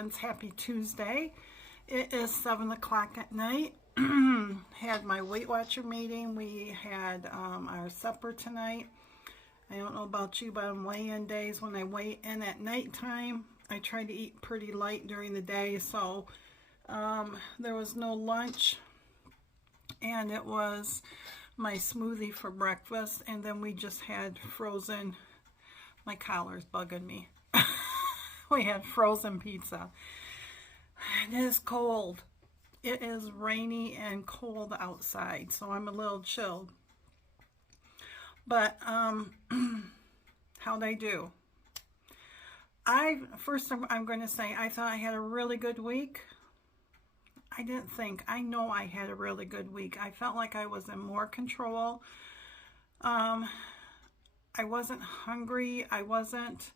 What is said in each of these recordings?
friends. Happy Tuesday. It is 7 o'clock at night. Had my Weight Watcher meeting. We had our supper tonight. I don't know about you, but on weigh-in days, when I weigh in at nighttime, I try to eat pretty light during the day. So there was no lunch, and it was my smoothie for breakfast, and then we just had frozen, my collar's bugging me. We had frozen pizza. It is cold. It is rainy and cold outside, so I'm a little chilled. But how'd I do? First I'm going to say I thought I had a really good week. I didn't think. I know I had a really good week. I felt like I was in more control. I wasn't hungry. I wasn't,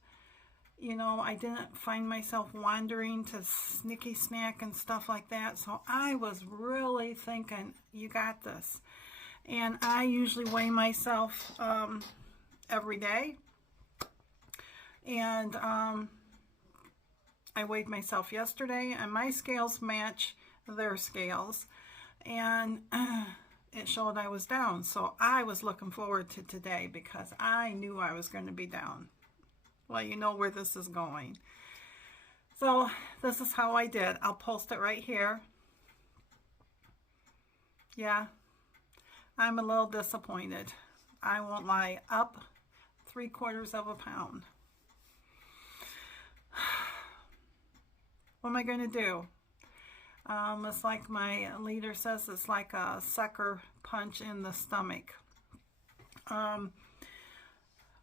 I didn't find myself wandering to snicky snack and stuff like that. So I was really thinking, you got this. And I usually weigh myself every day. And I weighed myself yesterday, and my scales match their scales, and it showed I was down. So I was looking forward to today because I knew I was going to be down. Well, you know where this is going. So this is how I did. I'll post it right here. Yeah, I'm a little disappointed. I won't lie. Up 3/4 of a pound. What am I going to do? It's like my leader says, it's like a sucker punch in the stomach.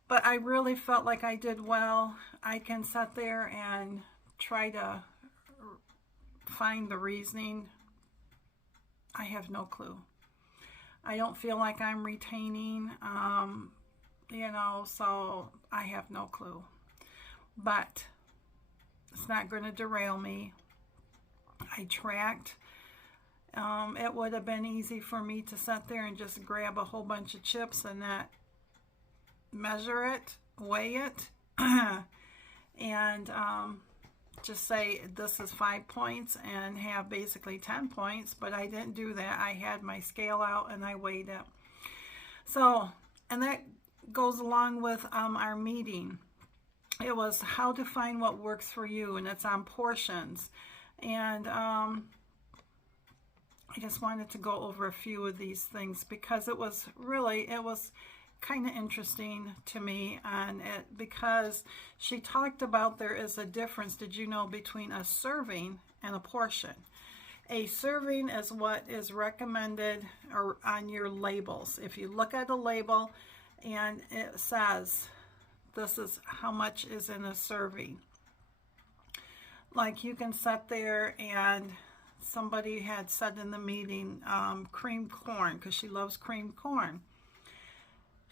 But I really felt like I did well. I can sit there and try to find the reasoning. I have no clue. I don't feel like I'm retaining, so I have no clue. But it's not going to derail me. I tracked. It would have been easy for me to sit there and just grab a whole bunch of chips and not measure it, weigh it, and just say this is 5 points and have basically 10 points, but I didn't do that. I had my scale out and I weighed it. So, and that goes along with our meeting. It was how to find what works for you, and it's on portions. And I just wanted to go over a few of these things because it was kind of interesting to me on it, because she talked about there is a difference, did you know, between a serving and a portion. A serving is what is recommended or on your labels. If you look at a label and it says this is how much is in a serving. Like you can sit there, and somebody had said in the meeting, creamed corn, because she loves creamed corn.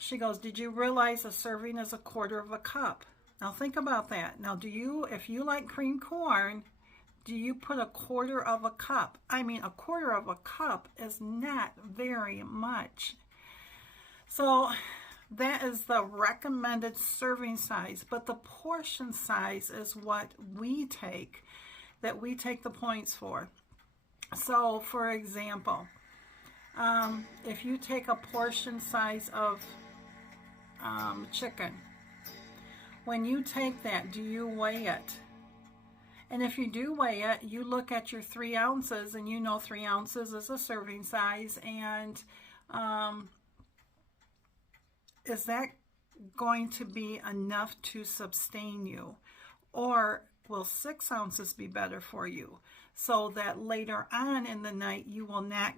She goes, did you realize a serving is 1/4 of a cup? Now think about that. Now if you like creamed corn, do you put 1/4 of a cup? I mean, 1/4 of a cup is not very much. So that is the recommended serving size, but the portion size is what we take the points for. So, for example, if you take a portion size of chicken, when you take that, do you weigh it? And if you do weigh it, you look at your 3 ounces, and 3 ounces is a serving size, and is that going to be enough to sustain you? Or will 6 ounces be better for you, so that later on in the night you will not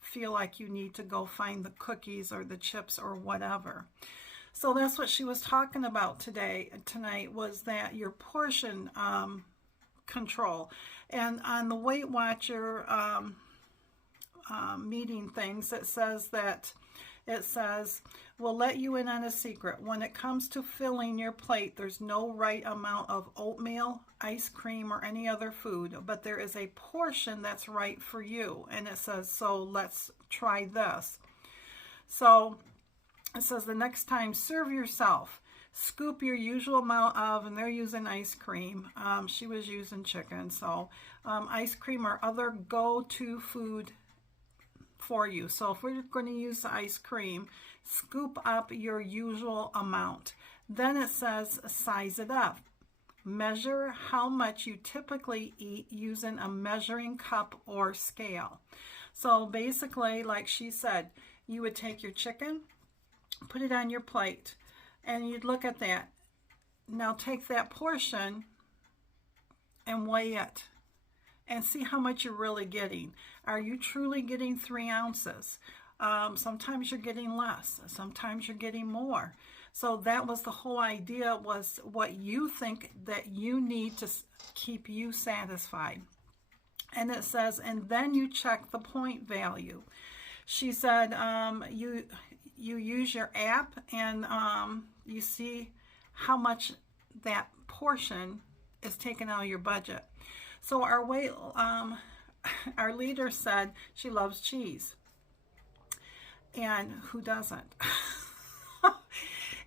feel like you need to go find the cookies or the chips or whatever? So that's what she was talking about tonight, was that your portion control. And on the Weight Watcher meeting things, it says, we'll let you in on a secret. When it comes to filling your plate, there's no right amount of oatmeal, ice cream, or any other food, but there is a portion that's right for you. And it says, so let's try this. So it says the next time, serve yourself. Scoop your usual amount of, and they're using ice cream. She was using chicken. So ice cream or other go-to food for you. So if we're going to use the ice cream, scoop up your usual amount. Then it says size it up. Measure how much you typically eat using a measuring cup or scale. So basically, like she said, you would take your chicken, put it on your plate, and you'd look at that. Now take that portion and weigh it and see how much you're really getting. Are you truly getting 3 ounces? Sometimes you're getting less. Sometimes you're getting more. So that was the whole idea, was what you think that you need to keep you satisfied. And it says, and then you check the point value. She said, you use your app and you see how much that portion is taken out of your budget. So our leader said she loves cheese. And who doesn't?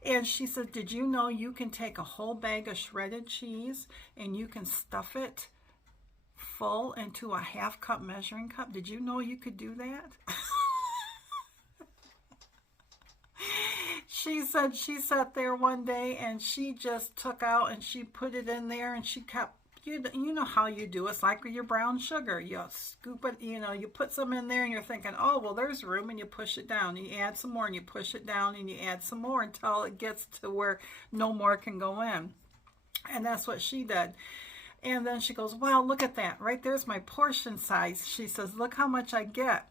And she said, did you know you can take a whole bag of shredded cheese and you can stuff it full into a 1/2 cup measuring cup? Did you know you could do that? She said she sat there one day and she just took out and she put it in there and she kept, you know how you do. It's like your brown sugar. You scoop it, you put some in there and you're thinking, oh, well, there's room, and you push it down. And you add some more and you push it down and you add some more until it gets to where no more can go in. And that's what she did. And then she goes, well, look at that. Right there's my portion size. She says, look how much I get.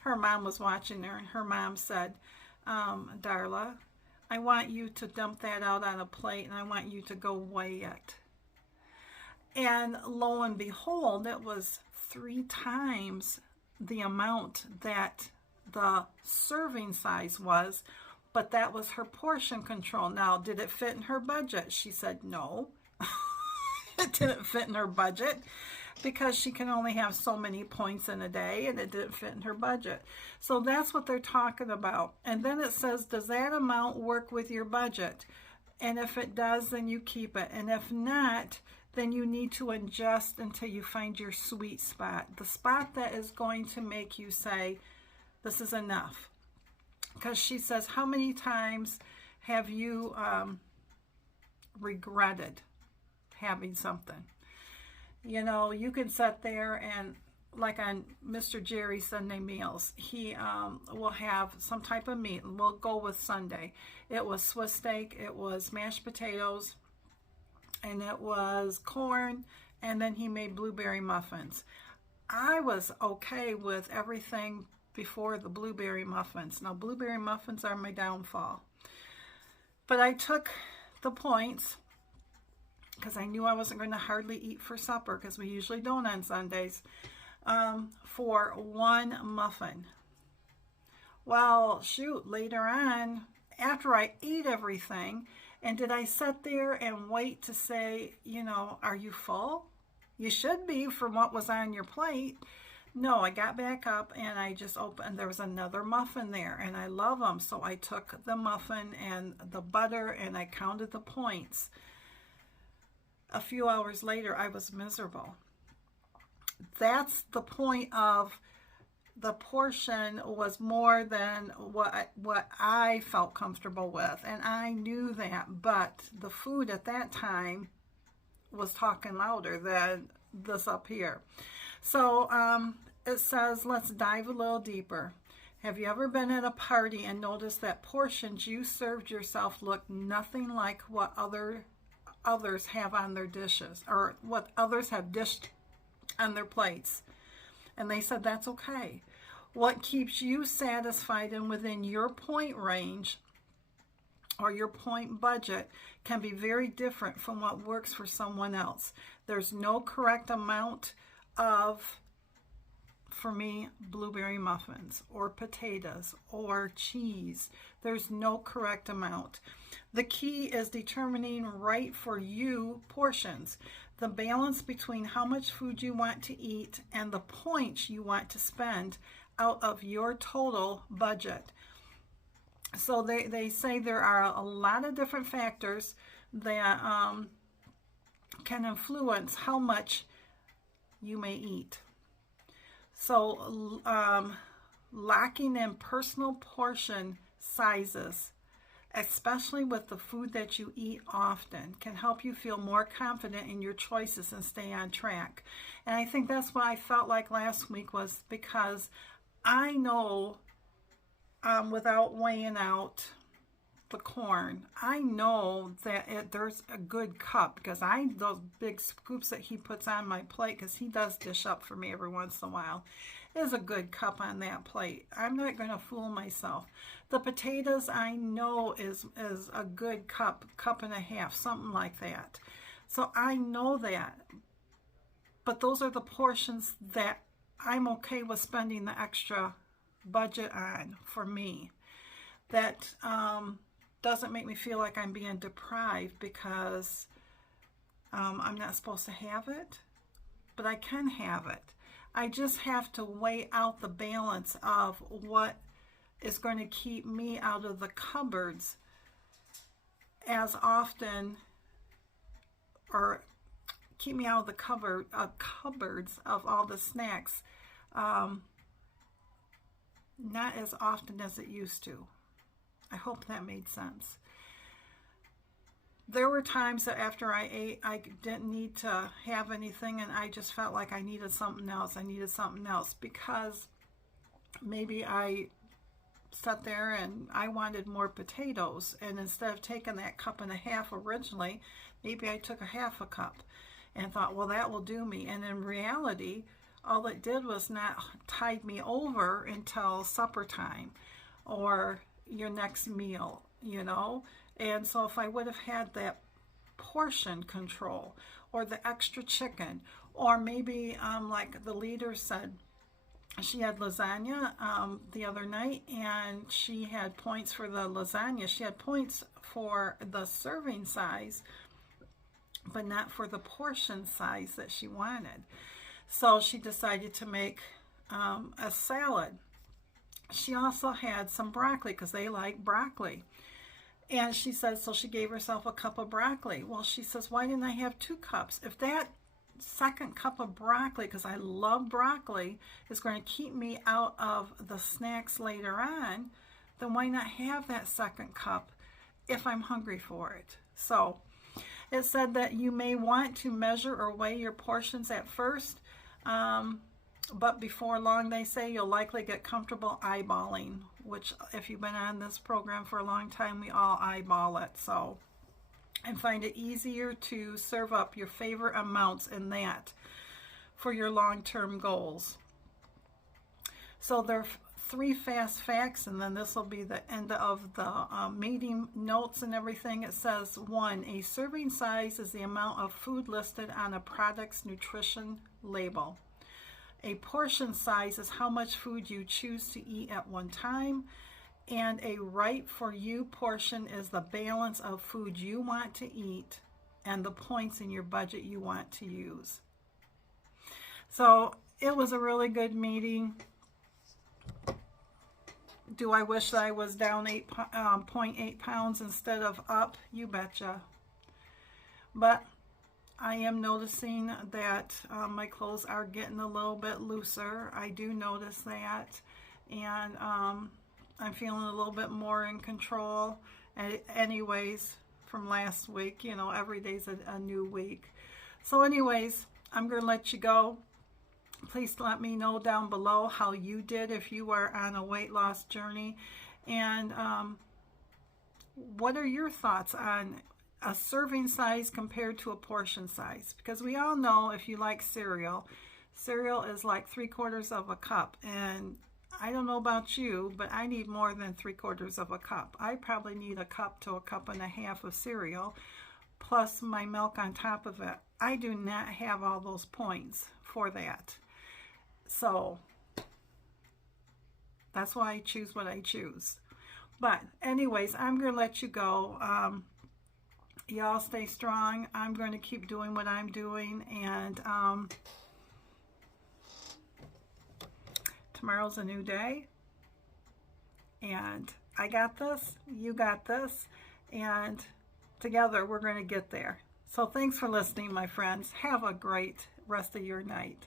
Her mom was watching her, and her mom said, Darla, I want you to dump that out on a plate, and I want you to go weigh it. And lo and behold, it was 3 times the amount that the serving size was, but that was her portion control. Now, did it fit in her budget? She said no. It didn't fit in her budget because she can only have so many points in a day, and it didn't fit in her budget. So that's what they're talking about. And then it says, does that amount work with your budget? And if it does, then you keep it. And if not, then you need to adjust until you find your sweet spot. The spot that is going to make you say, this is enough. Because she says, how many times have you regretted having something? You can sit there and, like on Mr. Jerry's Sunday meals, he will have some type of meat. We'll go with Sunday. It was Swiss steak, it was mashed potatoes, and it was corn, and then he made blueberry muffins. I was okay with everything before the blueberry muffins. Now, blueberry muffins are my downfall. But I took the points, because I knew I wasn't going to hardly eat for supper, because we usually don't on Sundays, for 1 muffin. Well, shoot, later on, after I ate everything, and did I sit there and wait to say, are you full? You should be from what was on your plate. No, I got back up and I just opened, there was another muffin there, and I love them. So I took the muffin and the butter and I counted the points. A few hours later, I was miserable. That's the point of the portion was more than what I felt comfortable with, and I knew that, but the food at that time was talking louder than this up here. So it says, let's dive a little deeper. Have you ever been at a party and noticed that portions you served yourself look nothing like what others have on their dishes, or what others have dished on their plates? And they said that's okay. What keeps you satisfied and within your point range or your point budget can be very different from what works for someone else. There's no correct amount of, for me, blueberry muffins or potatoes or cheese. There's no correct amount. The key is determining right for you portions, the balance between how much food you want to eat and the points you want to spend out of your total budget. So they say there are a lot of different factors that can influence how much you may eat. So locking in personal portion sizes, especially with the food that you eat often, can help you feel more confident in your choices and stay on track. And I think that's what I felt like last week, was because I know without weighing out the corn, I know that there's a good cup, because those big scoops that he puts on my plate, because he does dish up for me every once in a while, is a good cup on that plate. I'm not going to fool myself. The potatoes, I know is a good cup and a half, something like that. So I know that, but those are the portions that I'm okay with spending the extra budget on for me. That doesn't make me feel like I'm being deprived because I'm not supposed to have it, but I can have it. I just have to weigh out the balance of what is going to keep me out of the cupboards as often, or keep me out of the cupboards of all the snacks, not as often as it used to. I hope that made sense. There were times that after I ate, I didn't need to have anything, and I just felt like I needed something else. Because maybe I sat there and I wanted more potatoes, and instead of taking that cup and a half originally, maybe I took a half a cup and thought, well, that will do me. And in reality, all it did was not tide me over until supper time or your next meal, And so if I would have had that portion control, or the extra chicken, or maybe like the leader said, she had lasagna the other night, and she had points for the lasagna. She had points for the serving size, but not for the portion size that she wanted. So she decided to make a salad. She also had some broccoli, because they like broccoli. And she says, so she gave herself a cup of broccoli. Well, she says, why didn't I have 2 cups? If that second cup of broccoli, because I love broccoli, is going to keep me out of the snacks later on, then why not have that second cup if I'm hungry for it? So it said that you may want to measure or weigh your portions at first, but before long, they say, you'll likely get comfortable eyeballing, which if you've been on this program for a long time, we all eyeball it. So, and find it easier to serve up your favorite amounts in that for your long-term goals. So there are 3 fast facts, and then this will be the end of the meeting notes and everything. It says, 1, a serving size is the amount of food listed on a product's nutrition label. A portion size is how much food you choose to eat at one time. And a right for you portion is the balance of food you want to eat and the points in your budget you want to use. So it was a really good meeting. Do I wish that I was down 0.8 pounds instead of up? You betcha. But I am noticing that my clothes are getting a little bit looser. I do notice that. And I'm feeling a little bit more in control. Anyways, from last week, every day's a new week. So anyways, I'm going to let you go. Please let me know down below how you did if you are on a weight loss journey. And what are your thoughts on a serving size compared to a portion size? Because we all know, if you like cereal is like 3/4 of a cup, and I don't know about you, but I need more than 3/4 of a cup. I probably need a cup to a cup and a half of cereal, plus my milk on top of it. I do not have all those points for that. So that's why I choose what I choose. But anyways, I'm going to let you go. Y'all stay strong. I'm going to keep doing what I'm doing, and tomorrow's a new day, and I got this, you got this, and together we're going to get there. So thanks for listening, my friends. Have a great rest of your night.